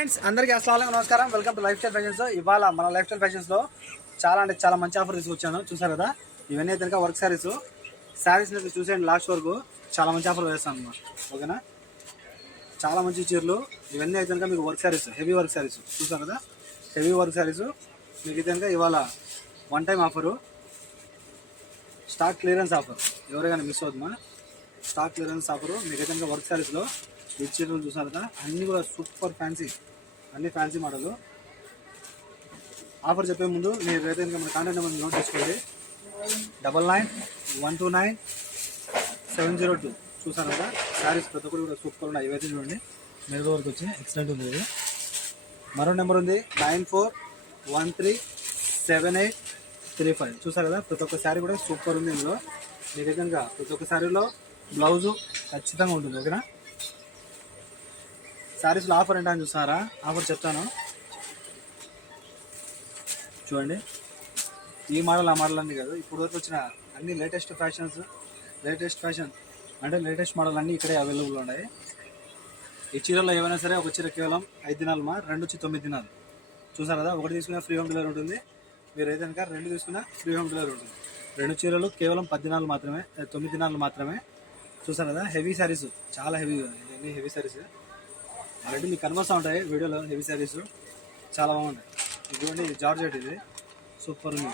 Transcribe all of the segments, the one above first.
Friends అందరికీ అస్సలాము నమస్కారం. Welcome to life style fashions. ఇవాళ మన లైఫ్ స్టైల్ ఫ్యాషన్స్లో చాలా మంచి ఆఫర్ తీసుకొచ్చాను. చూసారు కదా, ఇవన్నీ అయితే వర్క్ శారీస్ అయితే చూసేయండి లాస్ట్ వరకు. చాలా మంచి ఆఫర్ వేస్తాను అన్నమాట. ఓకేనా, చాలా మంచి చీరలు ఇవన్నీ అయితే మీకు work saris, heavy work saris చూసారు కదా. హెవీ వర్క్ శారీస్ మీకు అయితే ఇవాళ one time offer, stock clearance offer. ఎవరైనా మిస్ అవుతుందా? స్టాక్ క్లియరెన్స్ ఆఫరు మీకు అయితే వర్క్ శారీస్లో ఈ చీరలు చూసారు కదా, అన్నీ కూడా సూపర్ ఫ్యాన్సీ, అన్ని ఫ్యాన్సీ మోడల్. ఆఫర్ చెప్పే ముందు మీరైతే ఇంకా మన కాంటాక్ట్ నెంబర్ నోట్ చేసుకోండి. 9991297002. చూసారు కదా, శారీస్ ప్రతి ఒక్కరు కూడా సూపర్ ఉన్నాయి. ఇవైతే చూడండి, మెరుగు వరకు వచ్చి ఎక్సలెంట్ ఉంది. ఇది మరో నెంబర్ ఉంది 94137835. చూసారు కదా, ప్రతి ఒక్క శారీ కూడా సూపర్ ఉంది. ఇందులో మీకు కనుక ప్రతి ఒక్క శారీలో బ్లౌజు ఖచ్చితంగా ఉంటుంది. ఓకేనా, శారీస్లో ఆఫర్ ఏంటని చూస్తారా? ఆఫర్ చెప్తాను చూడండి. ఈ మోడల్ ఆ మోడల్ అన్నీ కాదు, ఇప్పుడు వరకు వచ్చిన అన్ని లేటెస్ట్ ఫ్యాషన్ అంటే లేటెస్ట్ మోడల్ అన్నీ ఇక్కడే అవైలబుల్ ఉన్నాయి. ఈ చీరలో ఏమైనా సరే ఒక చీర కేవలం 5 దినాలు, 2 నుంచి 9 దినాలు. చూసారు కదా, ఒకటి తీసుకున్నా ఫ్రీ హోమ్ డెలివరీ ఉంటుంది. మీరు అయితే కనుక 2 తీసుకున్నా ఫ్రీ హోమ్ డెలివరీ ఉంటుంది. 2 చీరలు కేవలం 10 దినాలు మాత్రమే, 9 దినాలు మాత్రమే. చూసారు కదా, హెవీ శారీస్, చాలా హెవీ, ఇవన్నీ హెవీ శారీస్. ఆల్రెడీ మీకు కనిపిస్తూ ఉంటాయి వీడియోలో. హెవీ శారీస్ చాలా బాగుంటాయి. ఇదిగోండి, జార్జెట్, ఇది సూపర్ ఉంది.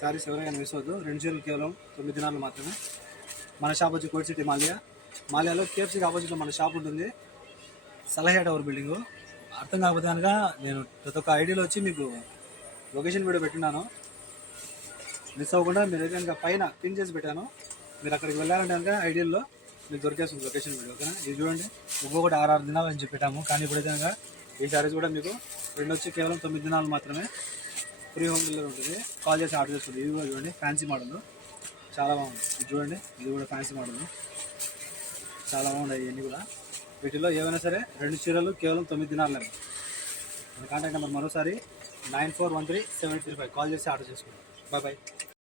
శారీస్ ఎవరైనా మిస్ అవ్వద్దు. 2 చీరలు కేవలం 9 దినాలు మాత్రమే. మన షాప్ వచ్చి కోట్ సిటీ మాలియాలో కేఎఫ్సీకి ఆపోజిట్లో మన షాప్ ఉంటుంది. సలహా టవర్ బిల్డింగు. అర్థం కాకపోతే కనుక నేను ప్రతి ఒక్క ఐడియాలో వచ్చి మీకు లొకేషన్ వీడియో పెట్టినాను. మిస్ అవ్వకుండా మీరు అయితే కనుక పైన పిన్ చేసి పెట్టాను. మీరు అక్కడికి వెళ్ళాలంటే కనుక ఐడియాలో మీకు దొరికేస్తుంది లొకేషన్ వీడియో. ఓకేనా, ఇది చూడండి, ఒక్కొక్కటి 6 దినాలు అని చెప్పి పెట్టాము. కానీ ఇప్పుడైతే కనుక ఈ శారీస్ కూడా మీకు 2 వచ్చి కేవలం 9 దినాలు మాత్రమే. ఫ్రీ హోమ్ డెలివరీ ఉంటుంది. కాల్ చేసి ఆర్డర్ చేసుకోండి. ఇది కూడా చూడండి, ఫ్యాన్సీ మోడల్, చాలా బాగుంది. ఇది చూడండి, ఇది కూడా ఫ్యాన్సీ మోడల్, చాలా బాగున్నాయి. ఇవన్నీ కూడా వీటిలో ఏమైనా సరే 2 చీరలు కేవలం 9 దినాలు. మన కాంటాక్ట్ నెంబర్ మరోసారి 94137835. కాల్ చేసి ఆర్డర్ చేసుకోండి. బాయ్.